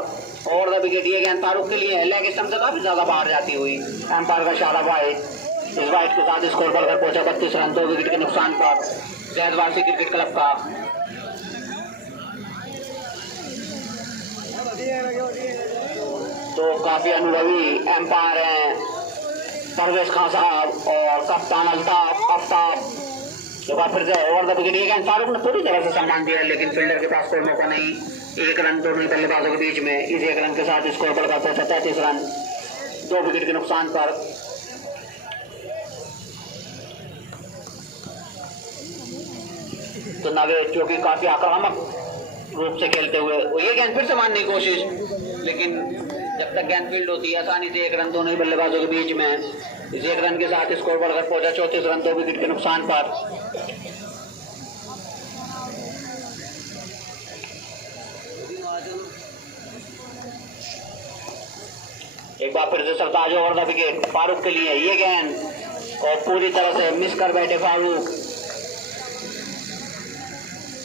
ओवर द विकेट। ये गेंद फारूक के लिए लेग स्टंप से काफी ज्यादा बाहर जाती हुई, एम्पायर का इशारा वाइड। इस वाइड के साथ स्कोर बढ़कर पहुंचा 32 रन, 2 विकेट के नुकसान पर जैद वासी क्रिकेट क्लब का। तो काफी अनुभवी एम्पायर हैं परवेज खान साहब और कप्तान आफ्ताब। एक बार फिर से ओवर द विकेट। ये गेंद फारूक ने पूरी तरह से सम्मान दिया लेकिन फील्डर के पास कोई मौका नहीं। 1 रन दोनों बल्लेबाजों के बीच में। इस 1 रन के साथ स्कोर बढ़कर पहुंचा 33 रन, 2 विकेट के नुकसान पर। तो नवेद जो कि काफी आक्रामक रूप से खेलते हुए, और ये गेंद फिर से मारने की कोशिश, लेकिन जब तक गेंद फील्ड होती है आसानी से 1 रन दोनों ही बल्लेबाजों के बीच में। इस 1 रन के साथ स्कोर बढ़कर पहुंचा 34 रन, 2 विकेट के नुकसान पर। एक बार फिर से सरताज ओवर द विकेट फारूक के लिए। ये गेंद और पूरी तरह से मिस कर बैठे फारूक।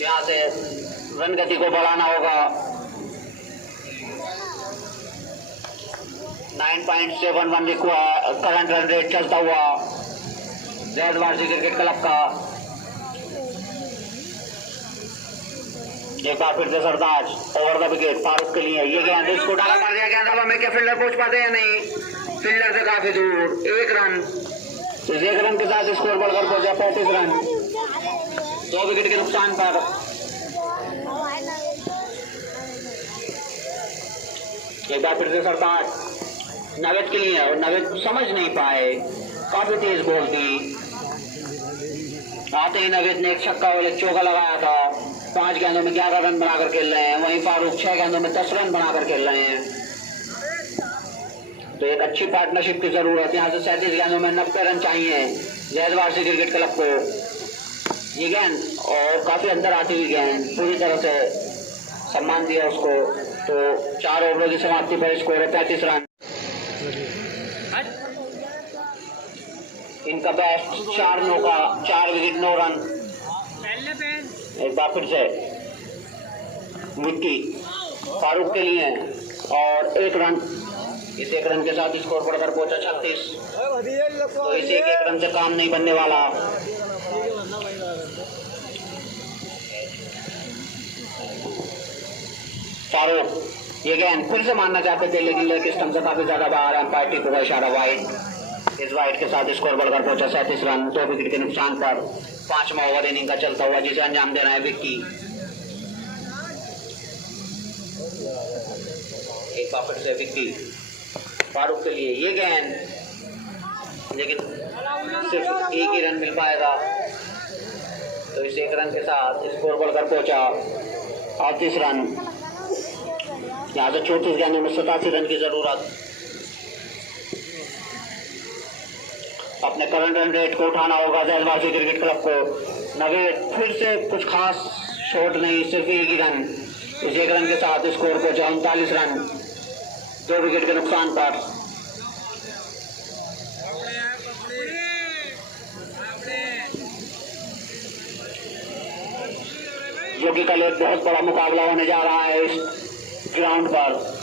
यहां से रन गति को बढ़ाना होगा। 9.71 करंट रन रेट चलता हुआ जैद वासी क्रिकेट क्लब का। एक बार फिर से सरताज ओवर द विकेट फारूक के लिए। ये गेंद इसको डाला मार दिया। गेंद हवा में क्या फील्डर पहुंच पाते हैं? नहीं, फील्डर से काफी दूर। 1 रन। इस 1 रन के साथ स्कोर बढ़कर पहुंचा 35 रन, 2 विकेट के नुकसान पर। एक बार फिर से सरताज नवेद के लिए, और नवेद समझ नहीं पाए, काफी तेज बॉल थी। आते ही नवेद ने एक छक्का और एक चौका लगाया था। 5 गेंदों में 11 रन बनाकर खेल रहे हैं, वहीं फारूक 6 गेंदों में 10 रन बनाकर खेल रहे हैं। तो एक अच्छी पार्टनरशिप की जरूरत। यहाँ से 37 गेंदों में 90 रन चाहिए जैद वासी क्रिकेट क्लब को। ये गेंद और काफी अंदर आती हुई गेंद, पूरी तरह से सम्मान दिया उसको। तो 4 ओवरों की समाप्ति पर स्कोर है 35 रन। इनका बेस्ट 4 नौका, 4 विकेट, 9 रन। एक बार फिर से विक्की फारूक के लिए और 1 रन। इस 1 रन के साथ स्कोर बढ़कर पहुंचा 36। तो इस 1 रन से काम नहीं बनने वाला। फारूक ये गेंद फिर से मारना चाहते थे लेकिन लेग स्टंप से काफी ज्यादा बाहर। एम्पायर टीपू का इशारा वाइड। इस वाइड के साथ स्कोर बढ़कर पहुंचा 37 रन, 2 विकेट के नुकसान पर। 5वां ओवर इनिंग का चलता हुआ जिसे अंजाम दे रहा है विक्की। एक बार फिर से विक्की फारूक के लिए। ये गेंद, लेकिन सिर्फ 1 ही रन मिल पाएगा। तो इस 1 रन के साथ स्कोर बढ़कर पहुंचा 38 रन। यहाँ से 34 गेंदों में 87 रन की जरूरत। अपने करंट रन रेट को उठाना होगा जैद वासी क्रिकेट क्लब को। नवेद फिर से कुछ खास शॉट नहीं, सिर्फ 1 ही रन। इस 1 रन के साथ स्कोर पहुंचा 39 रन, 2 विकेट के नुकसान पर। जो कि कल एक बहुत बड़ा मुकाबला होने जा रहा है इस ग्राउंड पर।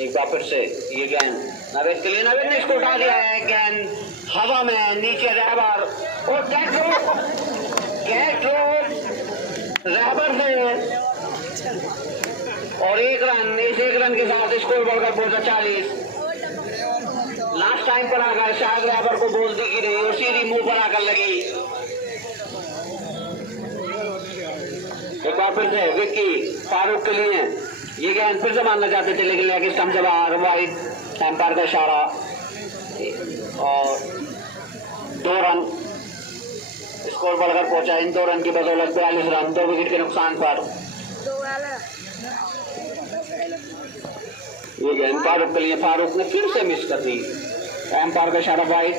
एक बार फिर से ये गेंद नवेद के लिए। नवेद ने इसको उठा दिया है। गेंद हवा में, नीचे रहबर और रहबर से और 1 रन। इस 1 रन के साथ स्कोर बढ़कर पहुंचा 40। लास्ट टाइम पर आकर शायद रहबर को बॉल दिखी रही और सीधी मुंह पर आकर लगी। एक बार फिर से विक्की फारूक के लिए। ये गेंद फिर से मारना चाहते थे लेकिन लेग स्टंप से बाहर। वाइड, एम्पायर का इशारा और 2 रन। इस स्कोर बढ़कर पहुंचा इन 2 रन की बदौलत 42 रन 2 विकेट के नुकसान पर। ये गेंद फारूक के लिए, फारूक ने फिर से मिस कर दी। एम्पायर का इशारा वाइड।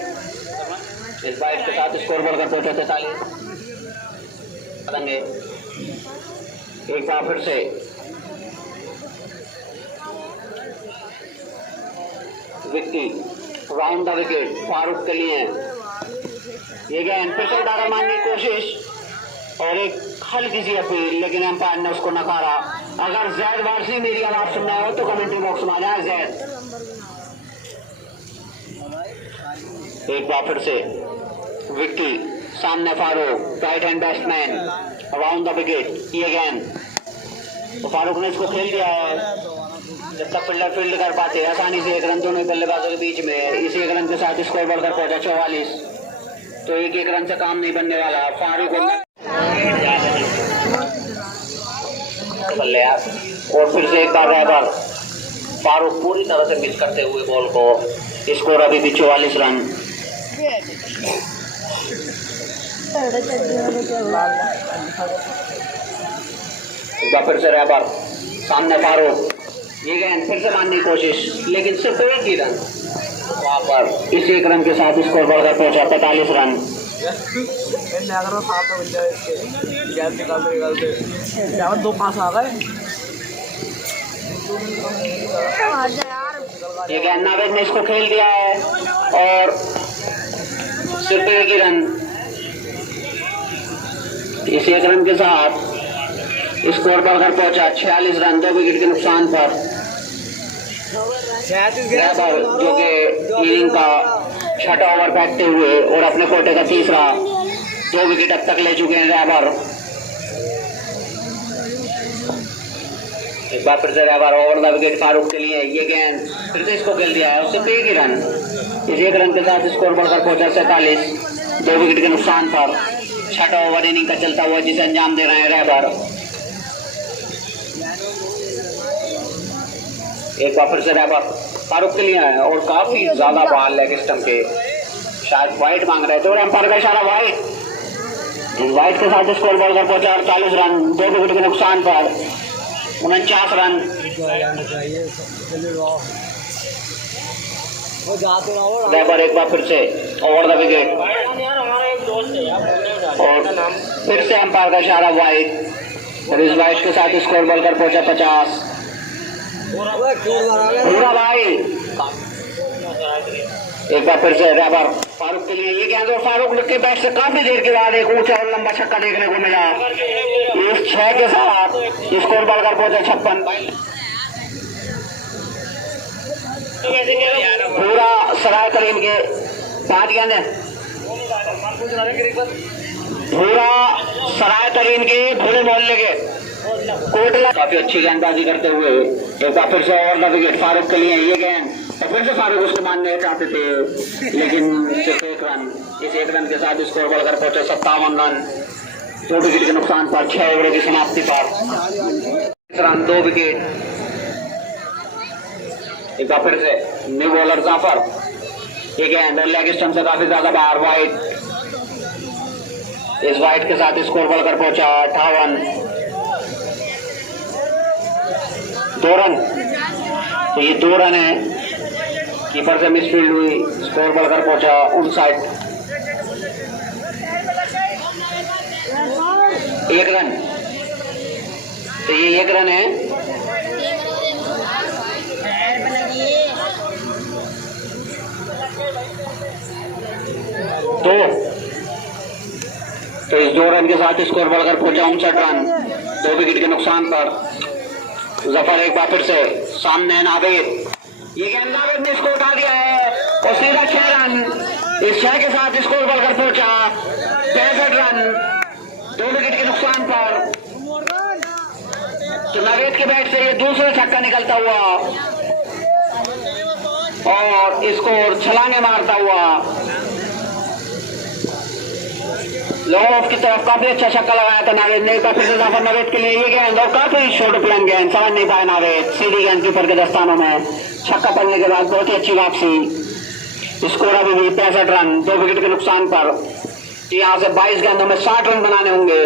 इस वाइड के साथ स्कोर बढ़कर पहुंचा 43 पतंगे। एक बार फिर से Vicky round the wicket Farooq के लिए। ये गेंद फिर से डारा मारने की कोशिश और एक हल्की सी अपील, लेकिन एम्पायर ने उसको नकारा। अगर जैद वारसी मेरी आवाज सुनना हो तो कमेंट्री बॉक्स में आ जाए जैद। एक बार फिर से विक्की, सामने Farooq right hand batsman round the wicket. ये गेंद तो फारूक ने इसको खेल दिया है। जब तक फील्डर फील्ड कर पाते आसानी से 1 रन दोनों बल्लेबाजों के बीच में। इस 1 रन के साथ स्कोर बढ़कर पहुंचा 44। तो 1 रन से काम नहीं बनने वाला। फारूक और फिर से एक बार रैबर। फारूक पूरी तरह से मिस करते हुए बॉल को। स्कोर अभी भी 44 रन। फिर से रैबर, सामने फारूक। ये गेंद फिर से मारने की कोशिश, लेकिन सिर्फ 1 ही रन वहां पर। इस 1 रन के साथ स्कोर बढ़कर पहुंचा 45 रन। ये गेंद नावेद ने इसको खेल दिया है और सिर्फ 1 ही रन। इस 1 रन के साथ स्कोर बढ़कर पहुंचा 46 रन 2 विकेट के नुकसान पर। रैबर जो कि इनिंग का 6वां ओवर फेंकते हुए और अपने कोटे का 3रा 2 विकेट अब तक ले चुके हैं रैबर। एक बार फिर से रैबर ओवर द विकेट फारूक के लिए। ये गेंद फिर से इसको खेल दिया है, उससे 1 ही रन। इस 1 रन के साथ स्कोर बढ़कर पहुंचा 47 2 विकेट के नुकसान पर। 6वां ओवर इनिंग का चलता हुआ जिसे अंजाम दे रहे हैं रैबर। एक बार फिर से रैबर फारूक के लिए है और काफी ज्यादा बॉल लेग स्टंप के, शायद वाइट मांग रहे थे और एम्पायर का इशारा वाइट। वाइट के साथ स्कोर बढ़कर पहुंचा 48 रन 2 विकेट के नुकसान पर। 49 रन। रैबर एक बार फिर से ओवर द विकेट और फिर से एम्पायर का इशारा वाइट और इस वाइट के साथ स्कोर बढ़कर पहुंचा 50। पूरा भाई। एक बार फिर से रैबर फारूक के लिए। ये गेंद और फारूक के बैट से काफी देर के बाद एक ऊंचा और लंबा छक्का देखने को मिला। इस 6 के साथ स्कोर बढ़कर पहुंचा 56। पूरा सराय करीम के 5 गेंदें। पूरा सराय तरीन के भोले मोहल्ले के कोटला काफी अच्छी गेंदबाजी करते हुए एक बार फिर से ओवर द विकेट फारूक के लिए। ये गेंद तो फिर से फारूक उसको मारने चाहते थे, लेकिन सिर्फ 1 रन। इस 1 रन के साथ स्कोर बढ़कर पहुंचे 57 रन 2 विकेट के नुकसान पर। 6 ओवर की समाप्ति पर रन 2 विकेट। एक बार फिर से न्यू बॉलर जाफर। ये गेंद और लेग स्टंप से काफी ज्यादा बाहर वाइड। इस वाइड के साथ स्कोर बढ़कर पहुंचा 58 2 रन। तो ये 2 रन है, कीपर से मिसफील्ड हुई, स्कोर बढ़कर पहुंचा 59 1 रन। तो ये 1 रन है। तो इस 2 रन के साथ स्कोर बढ़कर पहुंचा 59 रन 2 विकेट के नुकसान पर। जफर एक बार फिर से सामने नावेद। ये गेंद नावेद ने इसको उठा दिया है और सीधा 6 रन। इस 6 के साथ स्कोर बढ़कर पहुंचा 65 रन 2 विकेट के नुकसान पर। तो नावेद के बैट से ये दूसरा छक्का निकलता हुआ और स्कोर छलांगे मारता हुआ लॉन्ग ऑफ की तरफ काफी अच्छा छक्का लगाया था नावेद ने। फिर से जाफर नावेद के लिए। ये गेंद और काफी शॉर्ट प्लान गेंद, समझ नहीं पाया नावेद। सीधी गेंद कीपर के दस्तानों में छक्का पड़ने के बाद बहुत ही अच्छी वापसी। स्कोर अभी भी 65 रन 2 विकेट के नुकसान पर। तो यहाँ से 22 गेंदों में 60 रन बनाने होंगे।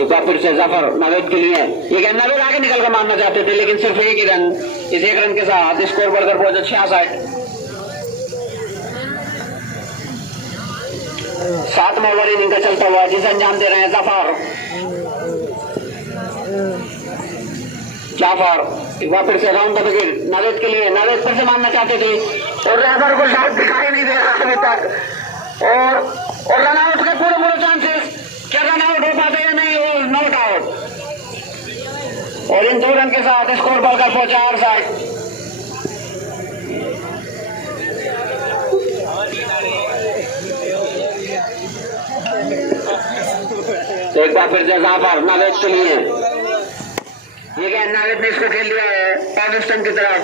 एक बार फिर से जफर नावेद के लिए, ये गेंद नावेद आगे निकल कर मारना चाहते थे लेकिन सिर्फ एक ही रन, इस एक रन के साथ स्कोर बढ़कर पहुंचा 66। 7वां ओवर इनिंग का चलता हुआ जिसे अंजाम दे रहे हैं जफर। जाफर एक बार फिर से राउंड द विकेट नावेद के लिए, नावेद फिर से मारना चाहते थे और रहबर को शायद दिखाई नहीं दे रहा अभी तक, और रन आउट के पूरे चांसेस, क्या रन आउट हो पाते या नहीं, और नॉट आउट, और इन 2 रन के साथ स्कोर बढ़कर पहुंचा 68। तो एक बार फिर से जाफर नावेद के लिए, ये गेंद नावेद ने इसको खेल लिया है पाकिस्तान की तरफ।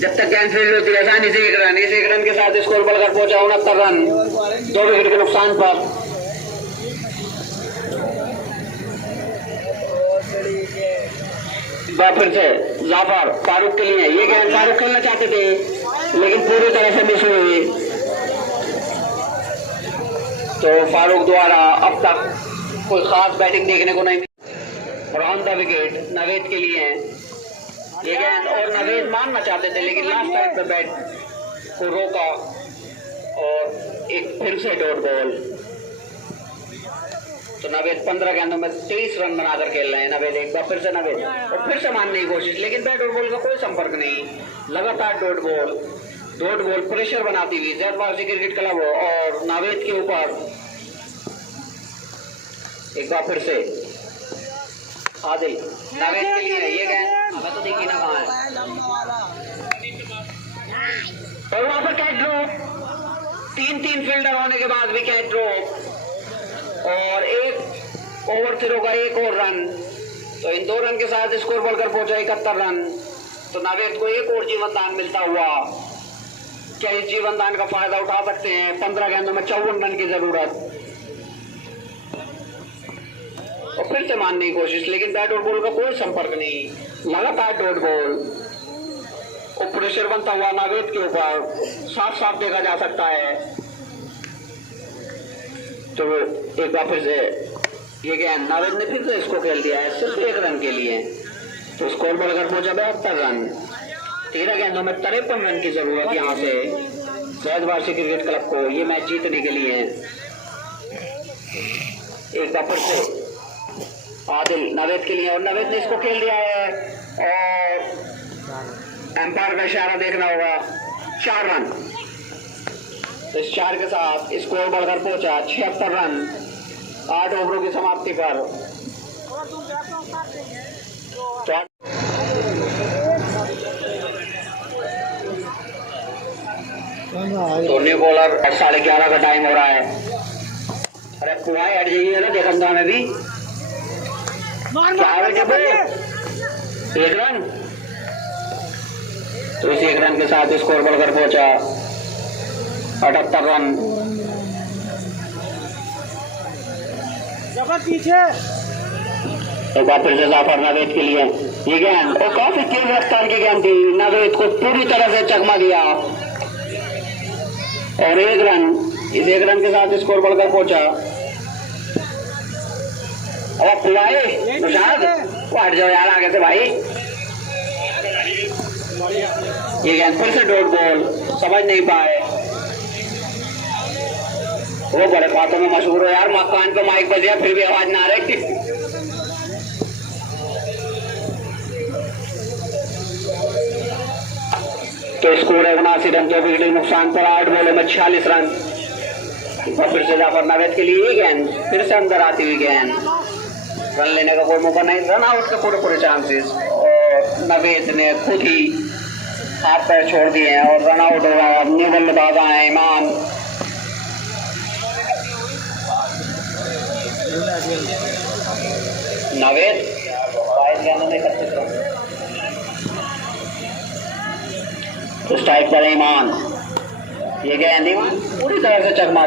जब तक गेंद फील्ड होती है आसानी से 1 रन, इस 1 रन के साथ स्कोर बढ़कर पहुंचा 69 रन 2 विकेट के नुकसान पर। फिर से जाफर फारूक के लिए, ये गेंद फारूक खेलना चाहते थे लेकिन पूरी तरह से मिस हुई, तो फारूक द्वारा अब तक कोई खास बैटिंग देखने को नहीं मिली। राउंड द विकेट नावेद के लिए ये गेंद, और नावेद मारना चाहते थे लेकिन लास्ट टाइम पे बैट को रोका और एक फिर से डॉट बॉल। तो नावेद 15 गेंदों में 23 रन बनाकर खेल रहे हैं। नावेद एक बार फिर से नावेद और फिर से मारने की कोशिश, लेकिन बैट और बॉल का कोई संपर्क नहीं, लगातार डॉट बॉल प्रेशर बनाती हुई जैद वारसी क्रिकेट क्लब और नावेद के ऊपर। एक बार फिर से आदिल नावेद के लिए, ये गेंद हमें तो देखी ना कहाँ है, और वहां पर कैच ड्रॉप, 3 फील्डर होने के बाद भी कैच ड्रॉप, और एक ओवर से रोका 1 और रन, तो इन 2 रन के साथ स्कोर बढ़कर पहुंचा 71 रन। तो नावेद को एक और जीवन दान मिलता हुआ, क्या इस जीवन दान का फायदा उठा सकते हैं? 15 गेंदों में 54 रन की जरूरत, और फिर से मारने की कोशिश, लेकिन बैट और बॉल का कोई संपर्क नहीं, लगातार डॉट बॉल और प्रेशर बनता हुआ नावेद के ऊपर साफ देखा जा सकता है। तो एक बार फिर से ये गेंद नावेद ने फिर से इसको खेल दिया है सिर्फ 1 रन के लिए, तो स्कोर बढ़कर पहुंचा 72 रन। 13 गेंदों में 53 रन की जरूरत यहाँ से जैद वारसी क्रिकेट क्लब को ये मैच जीतने के लिए। एक बार फिर से आदिल नावेद के लिए, और नावेद ने इसको खेल दिया है और एम्पायर का इशारा देखना होगा। 4 रन, तो इस 4 के साथ स्कोर बढ़कर पहुंचा 76 रन 8 ओवरों की समाप्ति पर। तो न्यू बॉलर 11:30 का टाइम हो रहा है। अरे कुआई हट जाइए ना देखंदा में भी, क्या है जब 1 रन, तो इस 1 रन के साथ स्कोर बढ़कर पहुंचा 78 रन। पीछे एक बार फिर से जाफर नावेद के लिए, ये गेंद और काफी तेज रफ्तार की गेंद थी, नावेद को पूरी तरह से चकमा दिया और 1 रन, इस 1 रन के साथ स्कोर बढ़कर पहुंचा। और पुलाए निशाद हट जाओ यार आगे से भाई। ये गेंद फिर से डॉट बॉल, समझ नहीं पाए, वो बड़े बातों में मशहूर हो यार, मकान को माइक बज गया फिर भी आवाज ना आ रही। तो स्कोर है 79 रन 2 विकेट नुकसान पर 8 बॉलों में 46 रन। फिर से जाफर नावेद के लिए गेंद फिर से अंदर आती हुई गेंद, रन लेने का कोई मौका नहीं, रन आउट के पूरे चांसेस, और नावेद ने खुद ही हाथ पैर छोड़ दिए हैं और रन आउट हो रहा है। न्यू बल्लेबाज आए ईमान, नावेद 22 गेंदों में 31 रन, तो स्ट्राइक पर ईमान, ये गेंद ईमान पूरी तरह से चकमा दी।